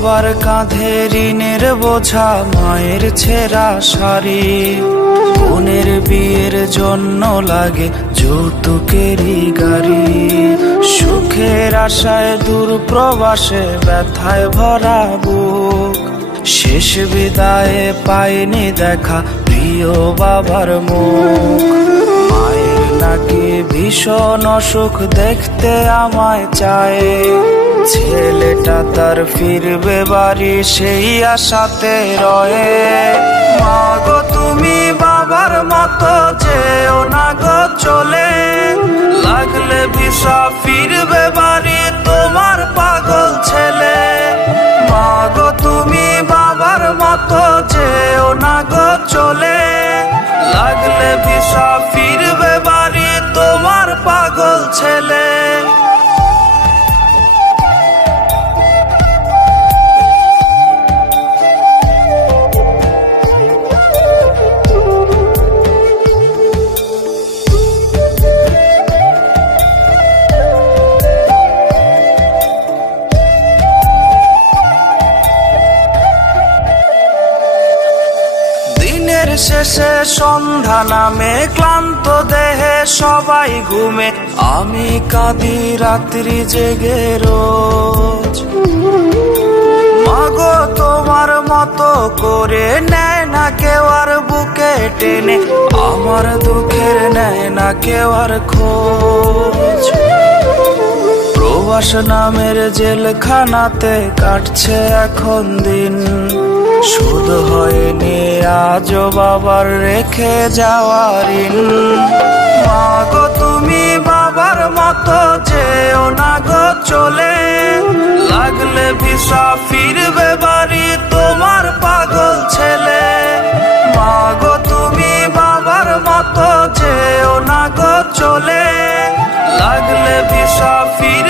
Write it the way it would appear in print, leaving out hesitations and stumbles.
বাবার কাঁধে ঋণের বোঝা, মায়ের ছেঁড়া শাড়ি, বোনের বিয়ের জন্য লাগে যৌতুকেরই গাড়ি। সুখের আশায় দূর প্রবাসে ব্যথায় ভরা বুক, শেষ বিদায়ে পাইনি দেখা প্রিয় বাবার মুখ। মায়ের নাকি ভীষণ অসুখ, দেখতে আমায় চায়, ছেলেটা তার ফিরবে বাড়ি সেই আশাতে রয়ে। মা গো তুমি বাবার মতো যেও না গো চলে, লাগলে ভিসা ফিরবে বাড়ি তোমার পাগল ছেলে। মা গো তুমি বাবার মতো যেও না গো চলে, লাগলে ভিসা ফিরবে বাড়ি তোমার পাগল ছেলে। শেষে সন্ধ্যা নামে, ক্লান্ত দেহে সবাই ঘুমে, আমি কাঁদি রাত্রি জেগে রোজ। মাগো তোমার মতো করে নেয় না কেউ আর বুকে টেনে, আমার দুঃখের নেয় না কেউ আর খোঁজ। প্রবাস নামের জেলখানাতে কাটছে এখন দিন, শুধু হয়নি আজও বাবার রেখে যাওয়া ঋণ। মা গো তুমি বাবার মতো যেও না গো চলে, লাগলে ভিসা ফিরবে বাড়ি তোমার পাগল ছেলে। মা গো তুমি বাবার মতো যেও না গো চলে, লাগলে ভিসা ফিরবে